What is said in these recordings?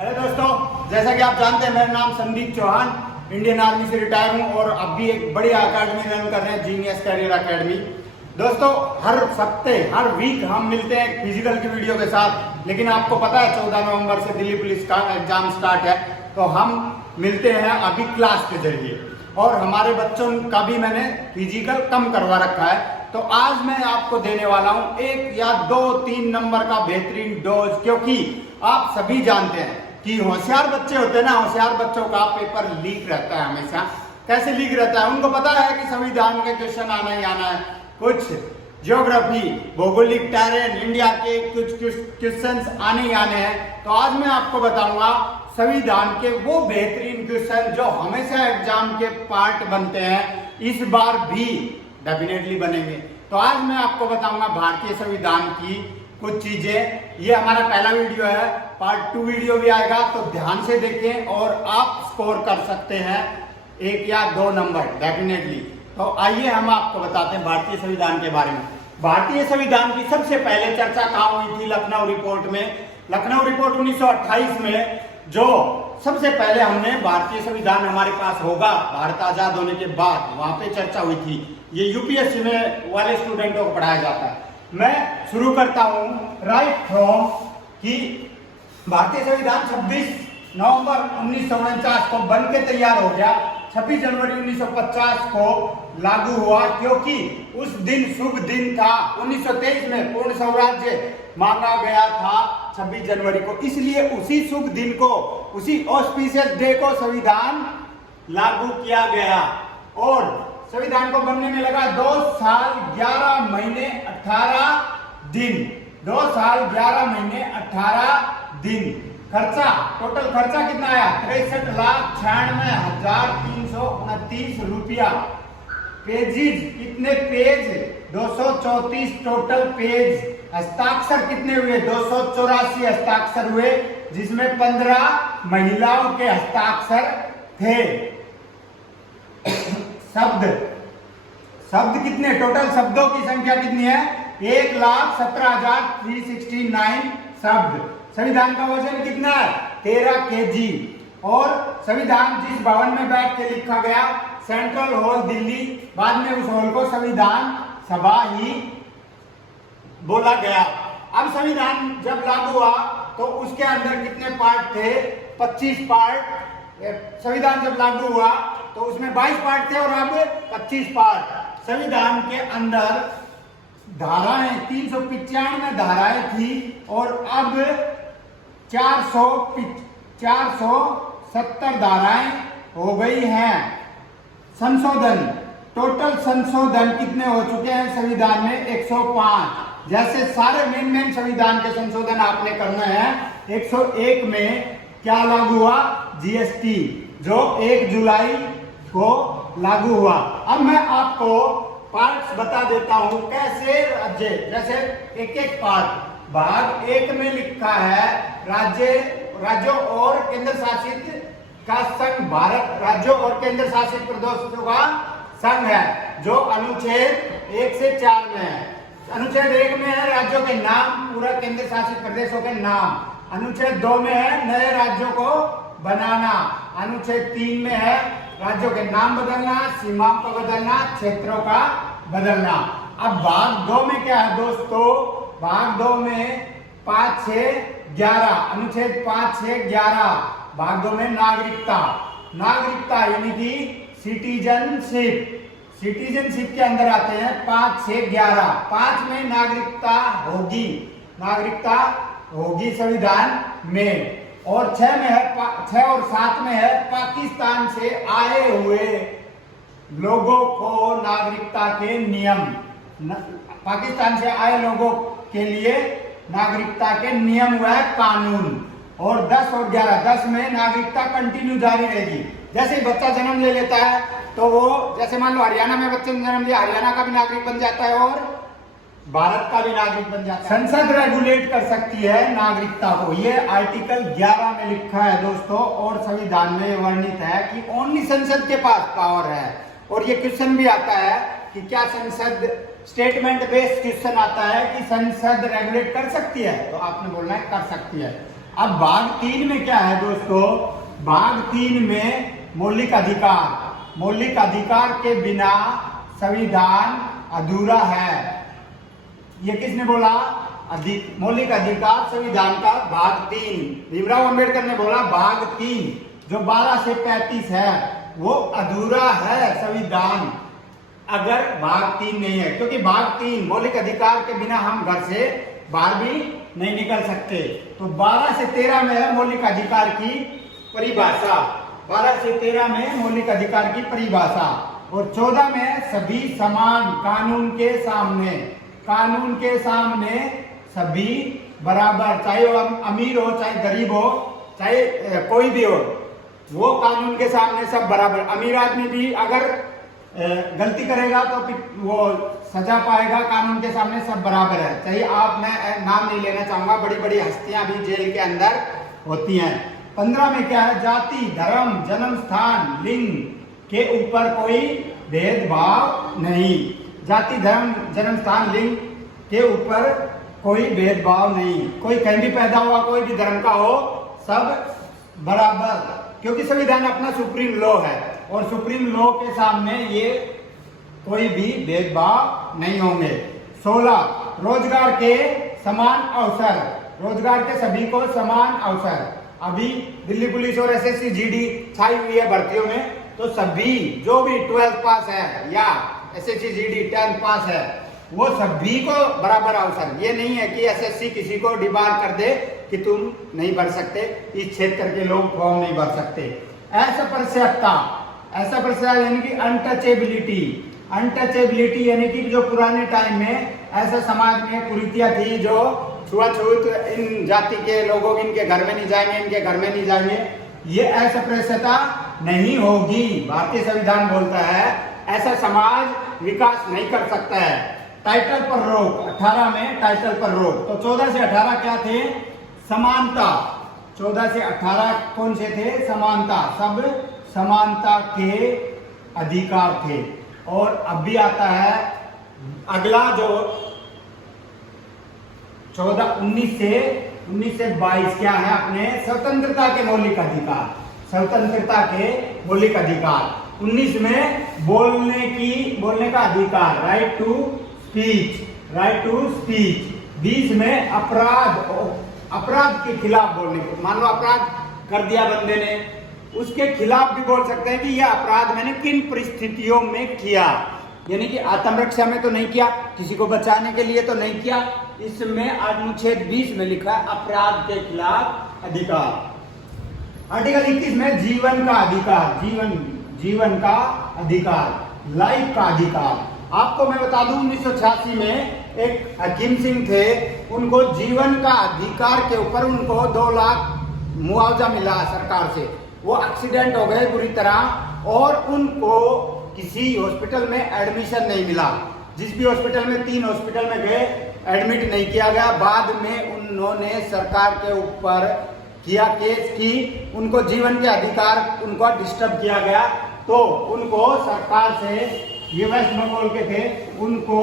Hello दोस्तों, जैसा कि आप जानते हैं मेरा नाम संदीप चौहान, इंडियन आर्मी से रिटायर हूं और अब भी एक बड़ी अकेडमी रन कर रहे हैं, जीनियस करियर अकेडमी। दोस्तों, हर हफ्ते हर वीक हम मिलते हैं फिजिकल की वीडियो के साथ, लेकिन आपको पता है 14 नवंबर से दिल्ली पुलिस का एग्जाम स्टार्ट है, तो हम मिलते हैं अभी क्लास के जरिए और हमारे बच्चों का भी मैंने फिजिकल कम करवा रखा है। तो आज मैं आपको देने वाला हूं 1 या 2-3 नंबर का बेहतरीन डोज, क्योंकि आप सभी जानते हैं कि होशियार बच्चे होते हैं ना, होशियार बच्चों का पेपर लीक रहता है हमेशा। कैसे लीक रहता है? उनको पता है कि संविधान के क्वेश्चन आना ही आना है, कुछ ज्योग्राफी, भौगोलिक टेरेन, इंडिया के कुछ क्वेश्चंस आने ही आने हैं। तो आज मैं आपको बताऊंगा संविधान के वो बेहतरीन क्वेश्चन जो हमेशा एग्जाम के पार्ट बनते हैं, इस बार भी डेफिनेटली बनेंगे। तो आज मैं आपको बताऊंगा भारतीय संविधान की कुछ चीजें। ये हमारा पहला वीडियो है, पार्ट 2 वीडियो भी आएगा, तो ध्यान से देखें और आप स्कोर कर सकते हैं 1 या 2 नंबर डेफिनेटली। तो आइए हम आपको बताते हैं भारतीय संविधान के बारे में। भारतीय संविधान की सबसे पहले चर्चा कहाँ हुई थी? लखनऊ रिपोर्ट में। लखनऊ रिपोर्ट 1928 में, जो सबसे पहले हमने भारतीय संविधान हमारे पास होगा भारत आजाद होने के बाद, वहां पे चर्चा हुई थी। ये यूपीएससी में वाले स्टूडेंटों को पढ़ाया जाता है। मैं शुरू करता हूं राइट फ्रॉम कि भारतीय संविधान 26 नवंबर 1949 को बन के तैयार हो गया। 26 जनवरी 1950 को लागू हुआ, क्योंकि उस दिन शुभ दिन था। 1923 में पूर्ण स्वराज्य मांगा गया था 26 जनवरी को, इसलिए उसी शुभ दिन को, उसी ऑस्पिशियस डे को संविधान लागू किया गया। और संविधान को बनने में लगा 2 साल 11 महीने 18 दिन। 2 साल 11 महीने 18 दिन। खर्चा, टोटल खर्चा कितना आया? 63,96,329 रुपया। पेजिज, कितने पेज? 234 total page. हस्ताक्षर कितने हुए? 284 हस्ताक्षर हुए, जिसमें 15 महिलाओं के हस्ताक्षर थे। शब्द कितने? टोटल शब्दों की संख्या कितनी है? 1,17,369 शब्द। संविधान का वजन कितना है? 13 kg। और संविधान जिस भवन में बैठ के लिखा गया, सेंट्रल हॉल दिल्ली, बाद में उस हॉल को संविधान सभा ही बोला गया। अब संविधान जब लागू हुआ तो उसके अंदर कितने पार्ट थे? 25 पार्ट। संविधान जब लागू हुआ तो उसमें 22 पार्ट थे और अब 25 पार्ट। संविधान के अंदर धाराएं 395 धाराएं थी और अब 470 धाराएं हो गई हैं। संशोधन, टोटल संशोधन कितने हो चुके हैं संविधान में? 105। जैसे सारे मेन संविधान के संशोधन आपने करना है। 101 में क्या लागू हुआ? जीएसटी, जो 1 जुलाई को लागू हुआ। अब मैं आपको पार्ट्स बता देता हूं कैसे राज्य, जैसे एक पार्ट। भाग 1 में लिखा है राज्यों और केंद्र शासित का संघ, भारत राज्यों और केंद्र शासित प्रदेशों का संघ है, जो अनुच्छेद 1 से 4 में है। अनुच्छेद 1 में है राज्यों के नाम, पूरा केंद्र शासित प्रदेशों के नाम। अनुच्छेद 2 में है नए राज्यों को बनाना। अनुच्छेद 3 में है राज्यों के नाम बदलना, सीमाओं को बदलना, क्षेत्रों का बदलना। अब भाग 2 में क्या है दोस्तों? भाग 2 में 5, 6, 11, अनुच्छेद 5, 6, 11। भाग 2 में नागरिकता यानी कि सिटीजनशिप के अंदर आते हैं 5, 6, 11। 5 में नागरिकता होगी संविधान में। और 6 में है, 6 और 7 में है पाकिस्तान से आए हुए लोगों को नागरिकता के नियम। पाकिस्तान से आए लोगों के लिए नागरिकता के नियम हुआ है कानून। और 10 और 11, 10 में नागरिकता कंटिन्यू जारी रहेगी। जैसे ही बच्चा जन्म ले लेता है तो वो, जैसे मान लो हरियाणा में बच्चे ने जन्म लिया, हरियाणा का भी नागरिक बन जाता है और भारत का भी नागरिक बन जाता है। संसद रेगुलेट कर सकती है नागरिकता को, ये आर्टिकल 11 में लिखा है दोस्तों। और संविधान में वर्णित है कि ओनली संसद के पास पावर है। और ये क्वेश्चन भी आता है कि क्या संसद, स्टेटमेंट बेस्ड क्वेश्चन आता है कि संसद रेगुलेट कर सकती है, तो आपने बोलना है कर सकती है। अब भाग 3 में क्या है दोस्तों, भाग 3 में मौलिक अधिकार, मौलिक अधिकार के बिना संविधान अधूरा है। ये किसने बोला, मौलिक अधिकार संविधान का भाग 3, भीमराव अंबेडकर ने बोला भाग 3 जो 12 से 35 है वो अधूरा है संविधान, अगर भाग 3 नहीं है, क्योंकि भाग 3 मौलिक अधिकार के बिना हम घर से बाहर भी नहीं निकल सकते। तो 12 से 13 में है मौलिक अधिकार की परिभाषा, 12 से 13 में मौलिक अधिकार की परिभाषा, और 14 में सभी समान कानून के सामने, कानून के सामने सभी बराबर, चाहे वो अमीर हो चाहे गरीब हो चाहे कोई भी हो, वो कानून के सामने सब बराबर। अमीर आदमी भी अगर गलती करेगा तो वो सजा पाएगा, कानून के सामने सब बराबर है। चाहिए आप, मैं नाम नहीं लेना चाहूंगा, बड़ी बड़ी हस्तियां भी जेल के अंदर होती हैं। 15 में क्या है, जाति धर्म जन्म स्थान लिंग के ऊपर कोई भेदभाव नहीं, जाति धर्म जन्म स्थान लिंग के ऊपर कोई भेदभाव नहीं, कोई कहीं भी पैदा हुआ कोई भी धर्म का हो सब बराबर, क्योंकि संविधान अपना सुप्रीम लॉ है और सुप्रीम लॉ के सामने ये कोई भी भेदभाव नहीं होंगे। 16 रोजगार के समान अवसर, रोजगार के सभी को समान अवसर। अभी दिल्ली पुलिस और एसएससी जीडी छाई हुई है भर्तियों में, तो सभी जो भी 12th पास है या एसएससी जीडी 10th पास है वो सभी को बराबर अवसर। ये नहीं है कि एसएससी किसी को डिबार कर दे कि तुम नहीं भर सकते, इस क्षेत्र के लोग फॉर्म नहीं भर सकते। अस्पृश्यता, अस्पृश्यता यानी कि अनटचेबिलिटी, अनटचेबिलिटी यानी कि जो पुराने टाइम में ऐसा समाज में कुरीतियां थी जो छुआछूत, इन जाति के लोगों इनके घर में नहीं जाएंगे, इनके घर में नहीं जाएंगे, ये अस्पृश्यता नहीं होगी। भारतीय संविधान बोलता है ऐसा समाज विकास नहीं कर सकता है। टाइटल पर रोक, 18 में टाइटल पर रोक। तो 14 से 18 क्या थे, समानता। 14 से 18 कौन से थे, समानता, सब समानता के अधिकार थे। और अब भी आता है अगला जो 19 से 22 क्या है, अपने स्वतंत्रता के मौलिक अधिकार, स्वतंत्रता के मौलिक अधिकार। 19 में बोलने का अधिकार, right to speech, right to speech. 20 में अपराध के खिलाफ बोलने, मान लो अपराध कर दिया बंदे ने, उसके खिलाफ भी बोल सकते हैं कि यह अपराध मैंने किन परिस्थितियों में किया, यानी कि आत्मरक्षा में तो नहीं किया, किसी को बचाने के लिए तो नहीं किया। इसमें अनुच्छेद 20 में लिखा है अपराध के खिलाफ अधिकार। आर्टिकल 21 में जीवन का अधिकार, जीवन का अधिकार, लाइफ का अधिकार। आपको मैं बता दूं 1986 में एक हकीम सिंह थे, उनको जीवन का अधिकार के ऊपर उनको 2 लाख मुआवजा मिला सरकार से। वो एक्सीडेंट हो गए बुरी तरह और उनको किसी हॉस्पिटल में एडमिशन नहीं मिला। जिस भी हॉस्पिटल में, 3 हॉस्पिटल में गए, एडमिट नहीं किया गया। बाद में उन्होंने सरकार के ऊपर किया केस की उनको जीवन के अधिकार उनको डिस्टर्ब किया गया, तो उनको सरकार से, ये वेस्ट बंगाल के थे, उनको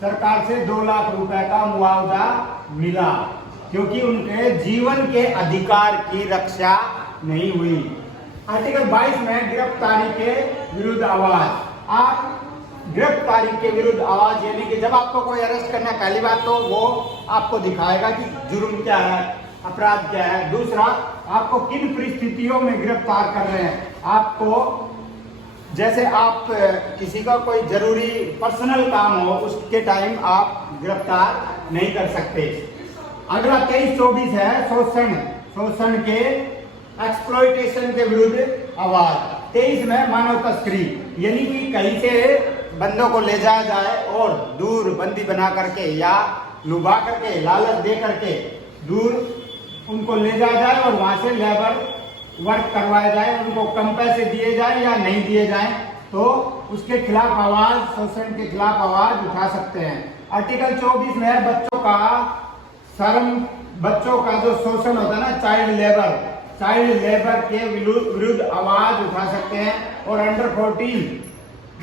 सरकार से 2 लाख रुपए का मुआवजा मिला, क्योंकि उनके जीवन के अधिकार की रक्षा नहीं हुई। आर्टिकल 22 में गिरफ्तारी के विरुद्ध आवाज। आप गिरफ्तारी के विरुद्ध आवाज यानी कि जब आपको कोई अरेस्ट करना है, पहली बात तो वो आपको दिखाएगा कि जुर्म क्या है, अपराध क्या है। दूसरा, आपको किन परिस्थितियों में गिरफ्तार कर रहे हैं। आपको जैसे आप किसी का कोई जरूरी पर्सनल काम हो, उसके टाइम आप गिरफ्तार नहीं कर सकते। अगला 23-24 है शोषण के, एक्सप्लॉयटेशन के विरुद्ध आवाज। 23 में मानव तस्करी, यानी कि कहीं से बंदों को ले जाया जाए और दूर बंदी बना करके या लुभा करके, लालच दे करके दूर उनको ले जाया जाए और वहां से लेबर वर्क करवाया जाए, उनको कम पैसे दिए जाए या नहीं दिए जाए, तो उसके खिलाफ आवाज, शोषण के खिलाफ आवाज उठा सकते हैं। आर्टिकल 24 में है बच्चों का जो शोषण होता है ना, चाइल्ड लेबर के विरुद्ध आवाज उठा सकते हैं। और अंडर 14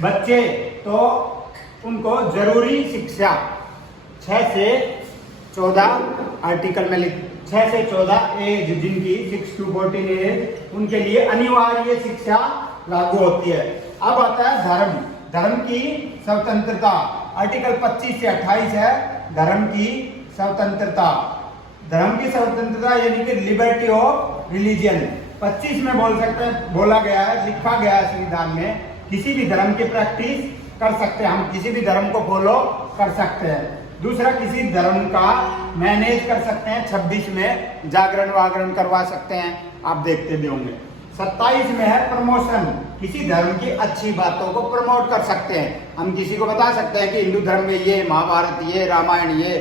बच्चे तो उनको जरूरी शिक्षा 6 से 14 आर्टिकल में 6 से 14 एज जिनकी 6 to 14 एज, उनके लिए अनिवार्य शिक्षा लागू होती है। अब आता है धर्म। धर्म की स्वतंत्रता, आर्टिकल 25 से 28 है धर्म की स्वतंत्रता। धर्म की स्वतंत्रता यानी कि लिबर्टी ऑफ रिलीजियन 25 में बोल सकते हैं, बोला गया है, लिखा गया है संविधान में, किसी भी धर्म की प्रैक्टिस कर सकते हैं, हम किसी भी धर्म को फॉलो कर सकते हैं। दूसरा, किसी धर्म का मैनेज कर सकते हैं। 26 में जागरण वागरण करवा सकते हैं, आप देखते भी होंगे। 27 में है प्रमोशन, किसी धर्म की अच्छी बातों को प्रमोट कर सकते हैं। हम किसी को बता सकते हैं कि हिंदू धर्म में ये, महाभारत ये, रामायण ये,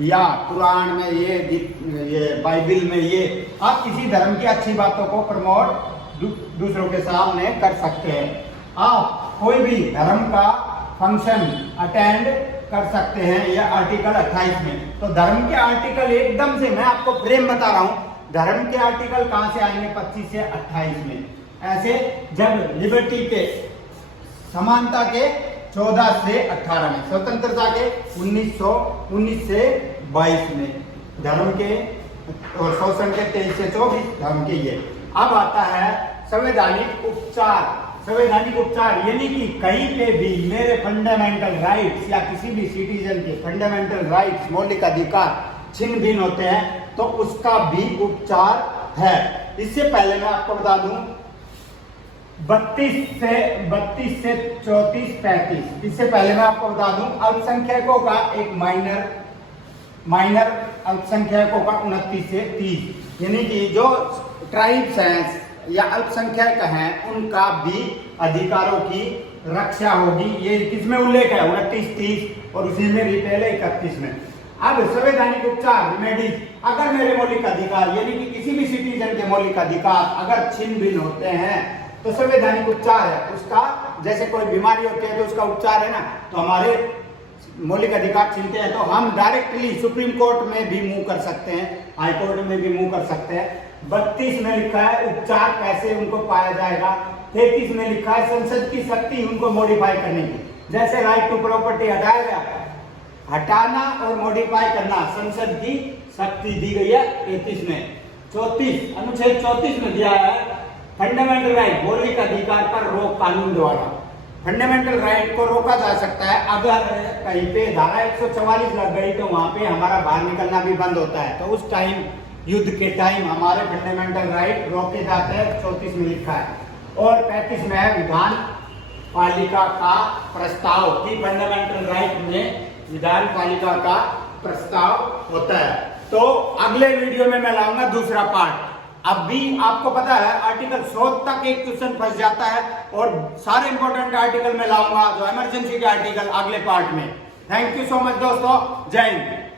या कुरान में ये बाइबल में ये, आप किसी धर्म की अच्छी बातों को प्रमोट दूसरों के सामने कर सकते हैं। आप कोई भी धर्म का फंक्शन अटेंड कर सकते हैं, यह आर्टिकल 28 में। तो धर्म के आर्टिकल एकदम से मैं आपको फ्रेम बता रहा हूं, धर्म के आर्टिकल कहां से आएंगे 25 से 28 में। ऐसे जब लिबर्टी के, समानता के 14 से 18 में, स्वतंत्रता के 1919 से 22 में, धर्म के और शोषण के 23 से 24, धर्म के ये। अब आता है संवैधानिक उपचार। संवैधानिक उपचार यानी कि कहीं पे भी मेरे फंडामेंटल राइट्स या किसी भी सिटीजन के फंडामेंटल राइट्स, मौलिक अधिकार छिन्न भिन्न होते हैं तो उसका भी उपचार है। इससे पहले मैं आपको बता दूं 32 से 34 35, इससे पहले मैं आपको बता दूं अल्पसंख्यकों का एक माइनर अल्पसंख्यकों का 29 से 30, यानी कि जो ट्राइब्स हैं या अल्पसंख्यक हैं उनका भी अधिकारों की रक्षा होगी। ये किसमें उल्लेख है 29 30 और उसी में रिटेल 31 में। अब संवैधानिक उपचार रेमेडीज, अगर मेरे मौलिक अधिकार यानी कि किसी भी सिटीजन के मौलिक अधिकार अगर छिन्न भिन्न होते हैं तो संवैधानिक उपचार है उसका। जैसे कोई बीमारी होती है तो उसका उपचार है ना, तो हमारे मौलिक अधिकार छीनते हैं तो हम डायरेक्टली सुप्रीम कोर्ट में भी मूव कर सकते हैं, हाई कोर्ट में भी मूव कर सकते हैं। 32 में लिखा है उपचार कैसे उनको पाया जाएगा। 33 में लिखा है संसद की शक्ति उनको मॉडिफाई करने की, जैसे राइट टू प्रॉपर्टी हटाया गया, हटाना और मॉडिफाई करना संसद की शक्ति दी गई है 33 में। 34 अनुच्छेद 34 में दिया है फंडामेंटल राइट, मौलिक अधिकार पर रोक कानून द्वारा। फंडामेंटल राइट को रोका जा सकता है अगर कहीं पे धारा 144 लग गई तो वहां पे हमारा बाहर निकलना भी बंद होता है, तो उस टाइम युद्ध के टाइम हमारे फंडामेंटल राइट रोके जाते हैं, 34 में लिखा है। और 35 में है विधान पालिका का प्रस्ताव की फंडामेंटल राइट में विधान पालिका का प्रस्ताव होता है। तो अगले वीडियो में मैं लाऊंगा दूसरा पार्ट। अब भी आपको पता है आर्टिकल 100 तक एक क्वेश्चन फंस जाता है और सारे इंपॉर्टेंट आर्टिकल में लाऊंगा जो इमरजेंसी के आर्टिकल अगले पार्ट में। थैंक यू सो मच दोस्तों, जय हिंद।